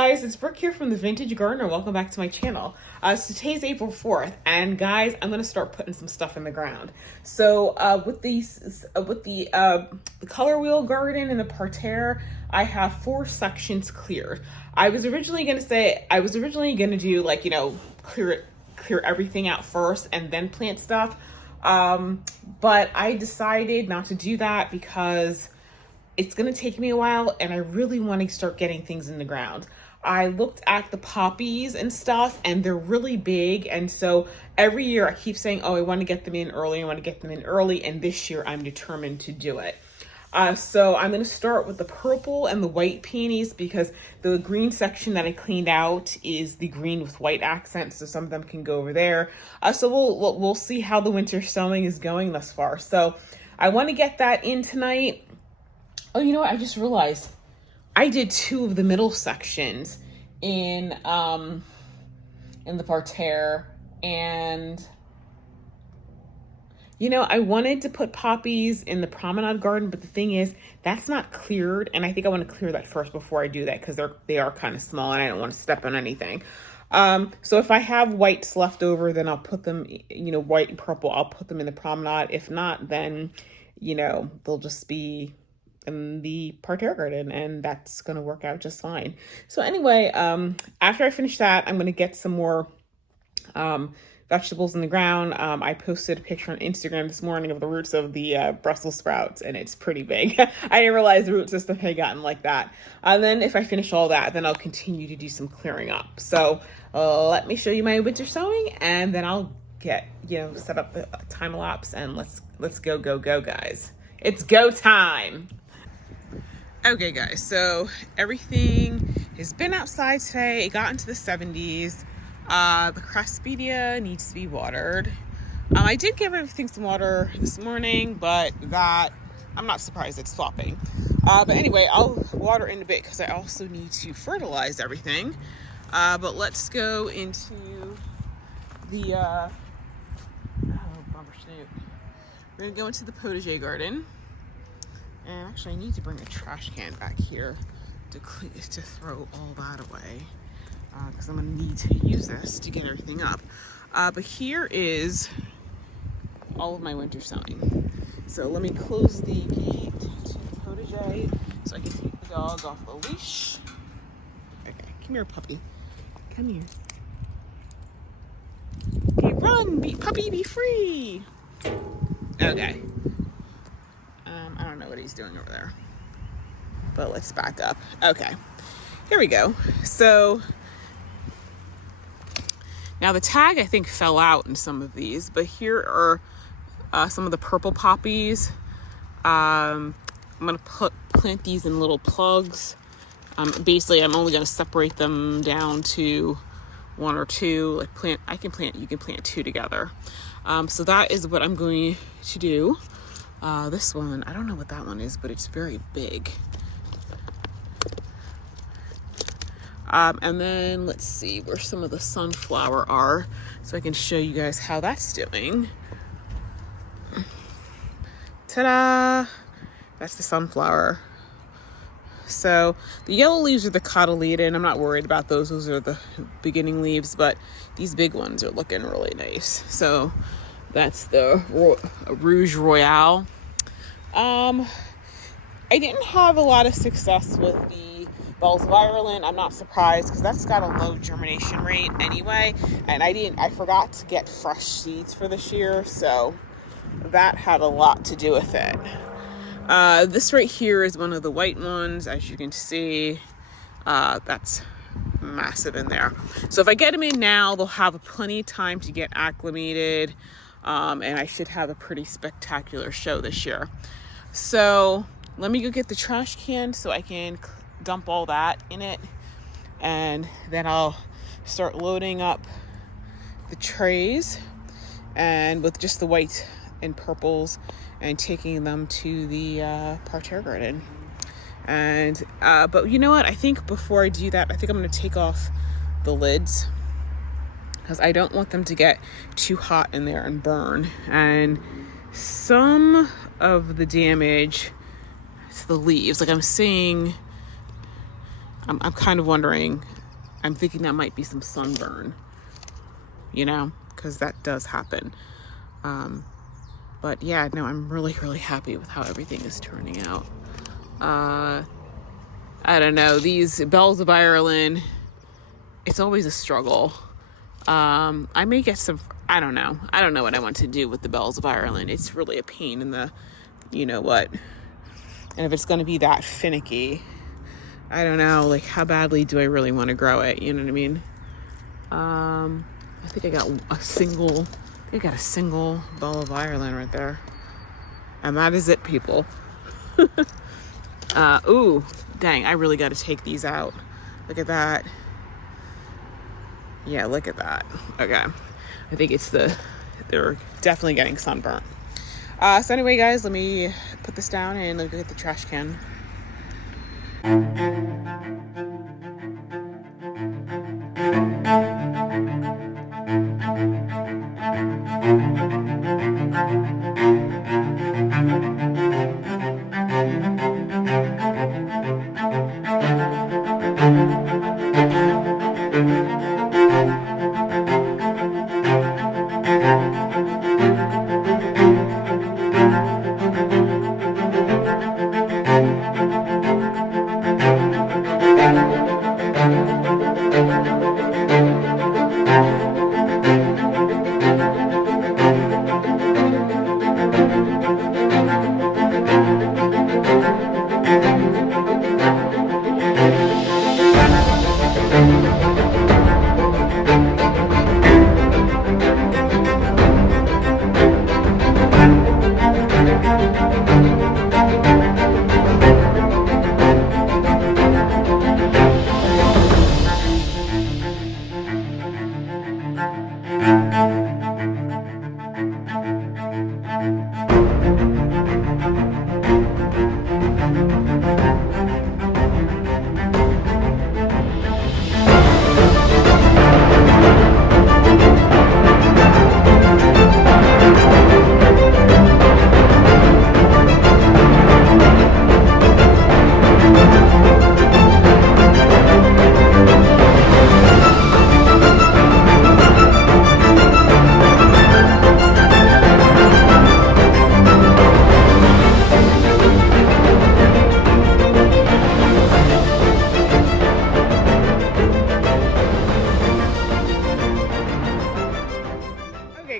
guys, it's Brooke here from the Vintage Gardener. Welcome back to my channel. So today's April 4th, and guys, I'm gonna start putting some stuff in the ground. So with the color wheel garden and the parterre, I have 4 sections cleared. I was originally gonna do, like, you know, clear everything out first and then plant stuff. But I decided not to do that because it's going to take me a while and I really want to start getting things in the ground. I looked at the poppies and stuff and they're really big. And so every year I keep saying, oh, I want to get them in early. And this year I'm determined to do it. So I'm going to start with the purple and the white peonies because the green section that I cleaned out is the green with white accents. So some of them can go over there. So we'll see how the winter sowing is going thus far. So I want to get that in tonight. Oh, you know what? I just realized I did 2 of the middle sections in the parterre, and you know, I wanted to put poppies in the promenade garden, but the thing is, that's not cleared, and I think I want to clear that first before I do that because they are kind of small, and I don't want to step on anything. So if I have whites left over, then I'll put them, you know, white and purple. I'll put them in the promenade. If not, then you know they'll just be in the parterre garden, and that's going to work out just fine. So anyway, after I finish that, I'm going to get some more vegetables in the ground. I posted a picture on Instagram this morning of the roots of the Brussels sprouts, and it's pretty big. I didn't realize the root system had gotten like that. And then if I finish all that, then I'll continue to do some clearing up. So let me show you my winter sowing, and then I'll get, you know, set up the time lapse, and let's go guys. It's go time. Okay guys, so everything has been outside today. It got into the 70s. The Craspedia needs to be watered. I did give everything some water this morning, but that, I'm not surprised it's flopping. But anyway, I'll water in a bit because I also need to fertilize everything. But let's go into the, bumper snoot. We're gonna go into the potager garden. And actually, I need to bring a trash can back here to throw all that away because I'm going to need to use this to get everything up. But here is all of my winter sowing. So let me close the gate to the potager so I can take the dog off the leash. Okay, come here, puppy. Come here. Okay, run, puppy, be free. Okay. I don't know what he's doing over there, but let's back up. Okay, here we go. So now the tag I think fell out in some of these, but here are some of the purple poppies. I'm gonna plant these in little plugs. Basically, I'm only gonna separate them down to 1 or 2. Like you can plant 2 together. So that is what I'm going to do. This one, I don't know what that one is, but it's very big. And then let's see where some of the sunflower are so I can show you guys how that's doing. Ta-da! That's the sunflower. So the yellow leaves are the cotyledon. I'm not worried about those. Those are the beginning leaves, but these big ones are looking really nice. So that's the Rouge Royale. I didn't have a lot of success with the Bells of Ireland. I'm not surprised because that's got a low germination rate anyway. And I forgot to get fresh seeds for this year. So that had a lot to do with it. This right here is one of the white ones. As you can see, that's massive in there. So if I get them in now, they'll have plenty of time to get acclimated. And I should have a pretty spectacular show this year. So let me go get the trash can so I can dump all that in it. And then I'll start loading up the trays and with just the white and purples and taking them to the parterre garden. And but you know what? I think before I do that, I think I'm going to take off the lids because I don't want them to get too hot in there and burn. And some of the damage to the leaves, like I'm seeing I'm kind of wondering, I'm thinking that might be some sunburn, you know, because that does happen. But yeah, no, I'm really, really happy with how everything is turning out. I don't know, these Bells of Ireland, it's always a struggle. I may get some, I don't know what I want to do with the Bells of Ireland. It's really a pain in the, you know what, and if it's going to be that finicky, I don't know, like how badly do I really want to grow it, you know what I mean? I think I got a single Bell of Ireland right there, and that is it, people. Ooh, dang, I really got to take these out. Look at that. Yeah, look at that. Okay, I think it's they're definitely getting sunburnt. So anyway, guys, let me put this down and let me go get the trash can.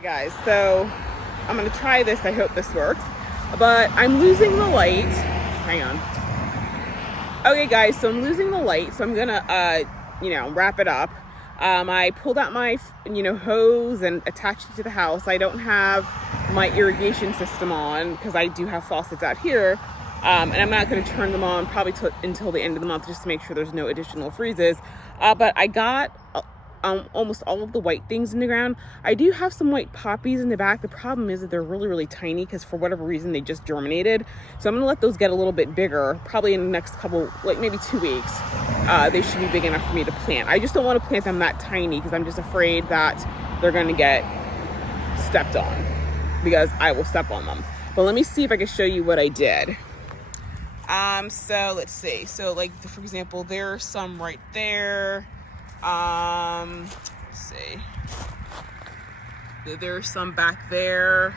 Guys, so I'm gonna try this. I hope this works, but I'm losing the light. Hang on. Okay guys, so I'm losing the light, so I'm gonna wrap it up. I pulled out my hose and attached it to the house. I don't have my irrigation system on because I do have faucets out here, and I'm not going to turn them on probably until the end of the month just to make sure there's no additional freezes. But I got almost all of the white things in the ground. I do have some white poppies in the back. The problem is that they're really, really tiny because for whatever reason they just germinated. So I'm gonna let those get a little bit bigger, probably in the next couple, like maybe 2 weeks. They should be big enough for me to plant. I just don't want to plant them that tiny because I'm just afraid that they're gonna get stepped on because I will step on them. But let me see if I can show you what I did. So let's see. So like, for example, there's some right there. Let's see. There's some back there.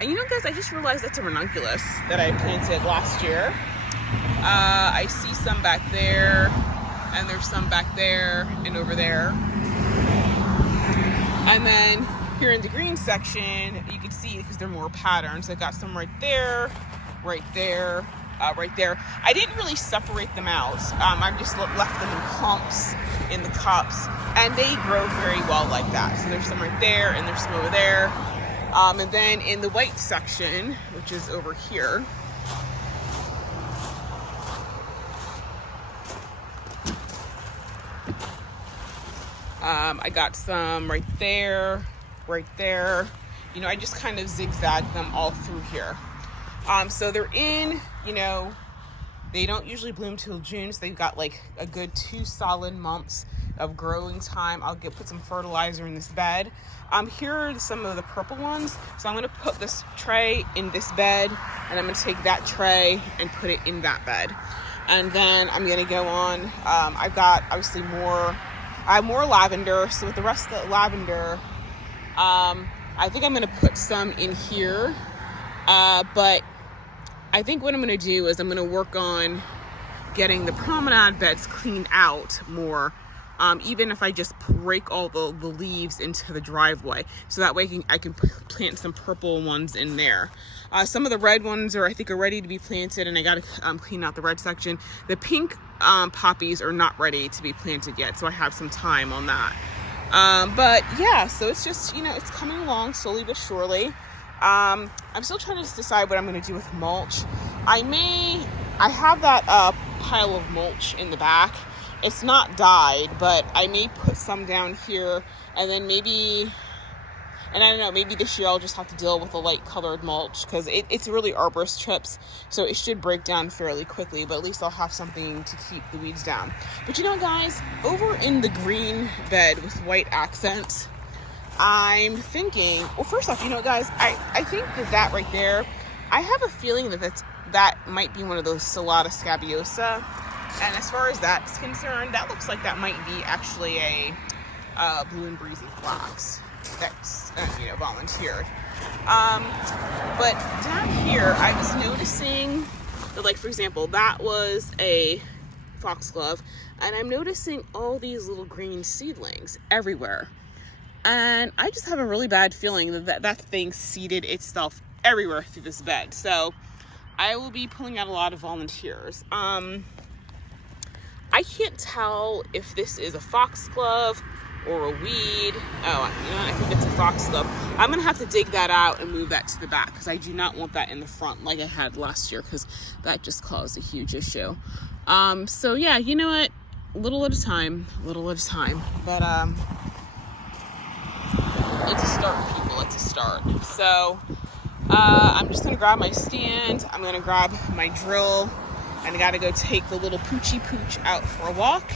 And guys, I just realized that's a ranunculus that I planted last year. I see some back there, and there's some back there and over there. And then here in the green section, you can see because they're more patterns. I got some right there, right there, right there. I didn't really separate them out. I just left them in clumps in the cups, and they grow very well like that. So there's some right there, and there's some over there. And then in the white section, which is over here, I got some right there, right there. I just kind of zigzagged them all through here. So they're in, they don't usually bloom till June, so they've got like a good 2 solid months of growing time. I'll put some fertilizer in this bed. Here are some of the purple ones. So I'm gonna put this tray in this bed, and I'm gonna take that tray and put it in that bed. And then I'm gonna go on. I've got obviously more. I have more lavender. So with the rest of the lavender, I think I'm gonna put some in here. But I think what I'm gonna do is I'm gonna work on getting the promenade beds cleaned out more. Even if I just rake all the leaves into the driveway, so that way I can plant some purple ones in there. Some of the red ones I think are ready to be planted, and I got to clean out the red section. The pink poppies are not ready to be planted yet, so I have some time on that. But yeah, so it's just, it's coming along slowly but surely. I'm still trying to decide what I'm going to do with mulch. I have that pile of mulch in the back. It's not dyed, but I may put some down here, and then maybe this year I'll just have to deal with the light colored mulch, because it's really arborist chips, so it should break down fairly quickly, but at least I'll have something to keep the weeds down. But guys, over in the green bed with white accents, I'm thinking, well, first off, guys, I think that right there, I have a feeling that might be one of those Salata scabiosa. And as far as that's concerned, that looks like that might be actually a blue and breezy flax that's volunteered. But down here, I was noticing that, like, for example, that was a foxglove, and I'm noticing all these little green seedlings everywhere. And I just have a really bad feeling that thing seeded itself everywhere through this bed. So I will be pulling out a lot of volunteers. I can't tell if this is a foxglove or a weed. Oh, I think it's a foxglove. I'm going to have to dig that out and move that to the back, because I do not want that in the front like I had last year, because that just caused a huge issue. So yeah, you know what? Little at a time. But it's a start, people. It's a start. So I'm just going to grab my stand. I'm going to grab my drill. And I gotta go take the little Poochie Pooch out for a walk.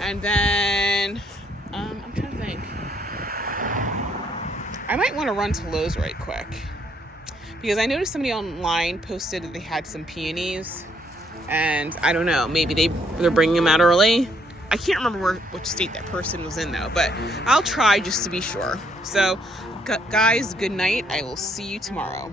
And then, I'm trying to think. I might want to run to Lowe's right quick, because I noticed somebody online posted that they had some peonies. And I don't know, maybe they're bringing them out early. I can't remember which state that person was in though, but I'll try just to be sure. So, guys, good night. I will see you tomorrow.